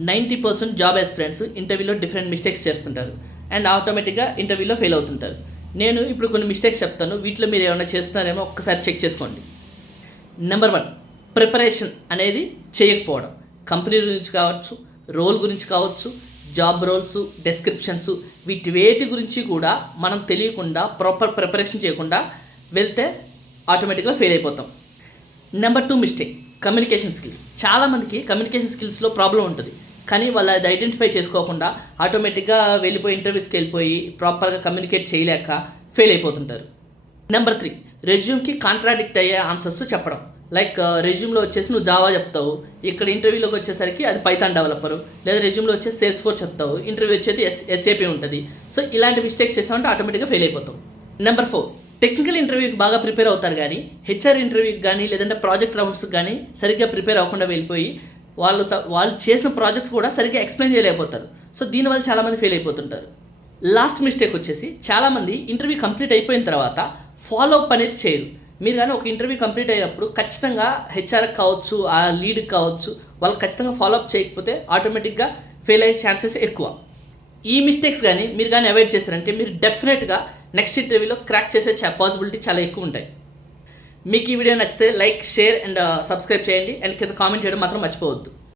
90% job aspirants ఇంటర్వ్యూలో different mistakes చేస్తుంటారు and ఆటోమేటిక్గా ఇంటర్వ్యూలో ఫెయిల్ అవుతుంటారు. నేను ఇప్పుడు కొన్ని మిస్టేక్స్ చెప్తాను. వీటిలో మీరు ఏమైనా చేస్తున్నారేమో ఒక్కసారి చెక్ చేసుకోండి. నెంబర్ 1, ప్రిపరేషన్ అనేది చేయకపోవడం. కంపెనీ గురించి కావచ్చు, రోల్ గురించి కావచ్చు, జాబ్ రోల్స్, డెస్క్రిప్షన్స్, వేటి గురించి కూడా మనం తెలియకుండా ప్రాపర్ ప్రిపరేషన్ చేయకుండా వెళ్తే ఆటోమేటిక్గా ఫెయిల్ అయిపోతాం. Number 2 mistake, communication skills. చాలామందికి కమ్యూనికేషన్ స్కిల్స్లో ప్రాబ్లం ఉంటుంది, కానీ వాళ్ళు అది ఐడెంటిఫై చేసుకోకుండా ఆటోమేటిక్గా ఇంటర్వ్యూస్కి వెళ్ళిపోయి ప్రాపర్గా కమ్యూనికేట్ చేయలేక ఫెయిల్ అయిపోతుంటారు. నెంబర్ 3, రెజ్యూమ్కి కాంట్రాడిక్ట్ అయ్యే ఆన్సర్స్ చెప్పడం. లైక్ రెజ్యూమ్లో వచ్చేసి నువ్వు జావా చెప్తావు, ఇక్కడ ఇంటర్వ్యూలోకి వచ్చేసరికి అది పైథాన్ డెవలపరు, లేదా రెజ్యూమ్లో వచ్చేసి సేల్స్ ఫోర్స్ చెప్తావు, ఇంటర్వ్యూ వచ్చేది ఎస్ఏపీ ఉంటుంది. సో ఇలాంటి మిస్టేక్స్ చేసామంటే ఆటోమేటిక్గా ఫెయిల్ అయిపోతాం. నెంబర్ 4, టెక్నికల్ ఇంటర్వ్యూకి బాగా ప్రిపేర్ అవుతారు, కానీ హెచ్ఆర్ ఇంటర్వ్యూకి కానీ లేదంటే ప్రాజెక్ట్ రౌండ్స్కి కానీ సరిగ్గా ప్రిపేర్ అవ్వకుండా వెళ్ళిపోయి వాళ్ళు చేసిన ప్రాజెక్ట్ కూడా సరిగ్గా ఎక్స్ప్లెయిన్ చేయలేకపోతారు. సో దీనివల్ల చాలామంది ఫెయిల్ అయిపోతుంటారు. లాస్ట్ మిస్టేక్ వచ్చేసి చాలామంది ఇంటర్వ్యూ కంప్లీట్ అయిపోయిన తర్వాత ఫాలో అప్ అనేది చేయరు. మీరు కానీ ఒక ఇంటర్వ్యూ కంప్లీట్ అయ్యేటప్పుడు ఖచ్చితంగా హెచ్ఆర్కి కావచ్చు, ఆ లీడ్కి కావచ్చు, వాళ్ళు ఖచ్చితంగా ఫాలో అప్ చేయకపోతే ఆటోమేటిక్గా ఫెయిల్ అయ్యే ఛాన్సెస్ ఎక్కువ. ఈ మిస్టేక్స్ కానీ మీరు కానీ అవాయిడ్ చేస్తారంటే మీరు డెఫినెట్గా నెక్స్ట్ ఇంటర్వ్యూలో క్రాక్ చేసే పాసిబిలిటీ చాలా ఎక్కువ ఉంటాయి. మీకు ఈ వీడియో నచ్చితే లైక్, షేర్ అండ్ సబ్స్క్రైబ్ చేయండి అండ్ కింద కామెంట్ చేయడం మాత్రం మర్చిపోవద్దు.